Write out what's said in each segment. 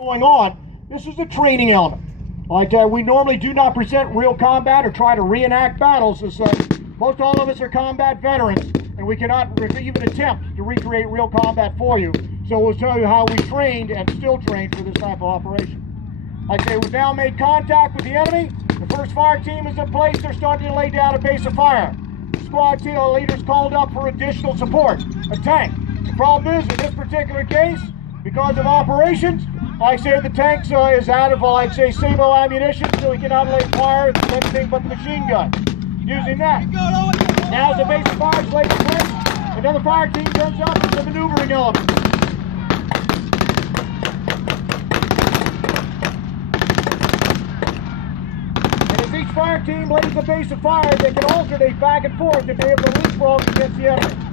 going on. This is the training element. Like we normally do not present real combat or try to reenact battles as such. Most all of us are combat veterans, and we cannot even attempt to recreate real combat for you. So we'll tell you how we trained and still train for this type of operation. Like I say, we've now made contact with the enemy. The first fire team is in place. They're starting to lay down a base of fire. The squad team leaders called up for additional support, a tank. The problem is, in this particular case, because of operations, like I say, the tank is out of, like say, SAMO ammunition, so he cannot lay fire with anything but the machine gun. Using that. Now as the base of fire is laid in place, another fire team turns up with the maneuvering element. And as each fire team lays the base of fire, they can alternate back and forth to be able to leapfrog against the enemy.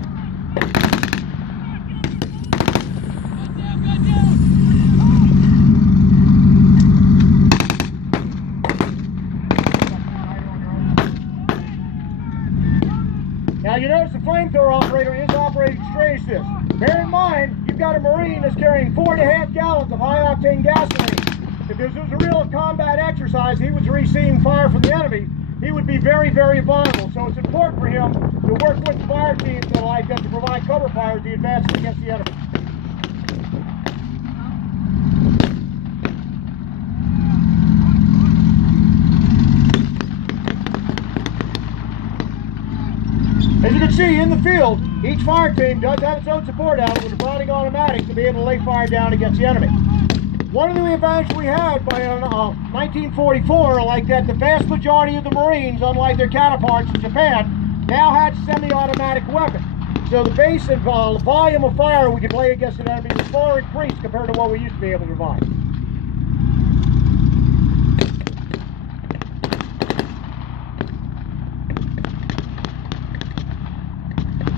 Now you notice the flamethrower operator is operating straight as this. Bear in mind, you've got a Marine that's carrying 4.5 gallons of high-octane gasoline. If this was a real combat exercise, he was receiving fire from the enemy, he would be very, very vulnerable. So it's important for him to work with the fire teams that like that to provide cover fire as he advances against the enemy. As you can see in the field, each fire team does have its own support element with a firing automatic to be able to lay fire down against the enemy. One of the advantages we had by 1944, like that, the vast majority of the Marines, unlike their counterparts in Japan, now had semi-automatic weapons. So the base and volume of fire we could lay against an enemy was far increased compared to what we used to be able to provide.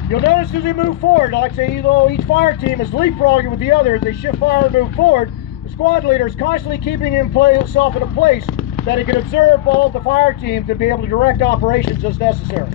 You'll notice as we move forward, like I say, though each fire team is leapfrogging with the others, they shift fire and move forward, the squad leader is constantly keeping himself in a place that he can observe all of the fire teams and be able to direct operations as necessary.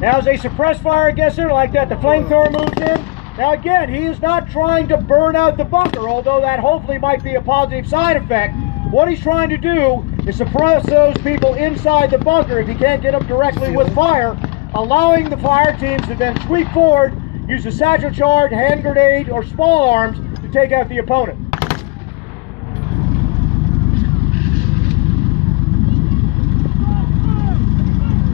Now as they suppress fire against it like that, the flamethrower moves in. Now again, he is not trying to burn out the bunker, although that hopefully might be a positive side effect. What he's trying to do is suppress those people inside the bunker if he can't get them directly with fire, allowing the fire teams to then sweep forward, use a satchel charge, hand grenade, or small arms to take out the opponent.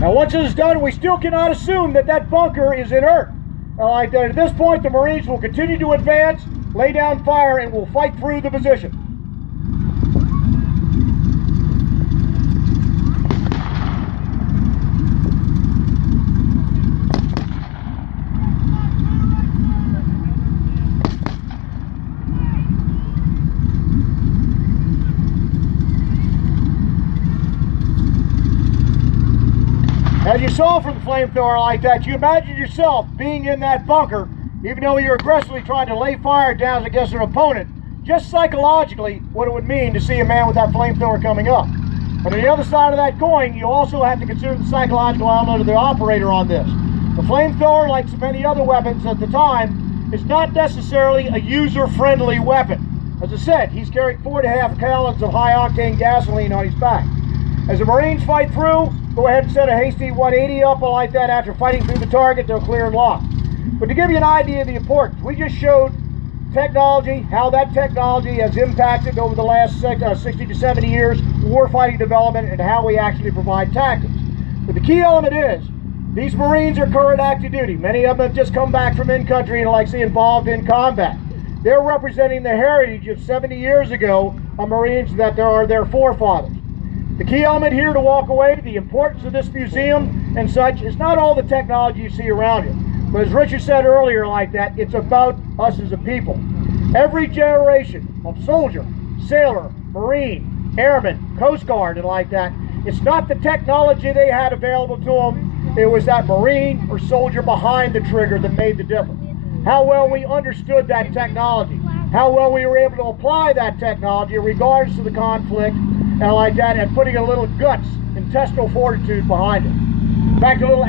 Now once this is done, we still cannot assume that that bunker is inert. Like that, at this point, the Marines will continue to advance, lay down fire, and will fight through the position. As you saw from the flamethrower like that, you imagine yourself being in that bunker, even though you're aggressively trying to lay fire down against an opponent, just psychologically what it would mean to see a man with that flamethrower coming up. But on the other side of that coin, you also have to consider the psychological element of the operator on this. The flamethrower, like so many other weapons at the time, is not necessarily a user-friendly weapon. As I said, he's carrying 4.5 gallons of high-octane gasoline on his back. As the Marines fight through, go ahead and set a hasty 180 up like that after fighting through the target, they'll clear and lock. But to give you an idea of the importance, we just showed technology, how that technology has impacted over the last 60 to 70 years, warfighting development, and how we actually provide tactics. But the key element is, these Marines are current active duty. Many of them have just come back from in-country and like say involved in combat. They're representing the heritage of 70 years ago of Marines that are their forefathers. The key element here to walk away to the importance of this museum and such is not all the technology you see around it, but as Richard said earlier like that, it's about us as a people. Every generation of soldier, sailor, Marine, airman, Coast Guard and like that, it's not the technology they had available to them, it was that Marine or soldier behind the trigger that made the difference. How well we understood that technology, how well we were able to apply that technology in regards to the conflict and like that, and putting a little guts, intestinal fortitude behind it. In fact, a little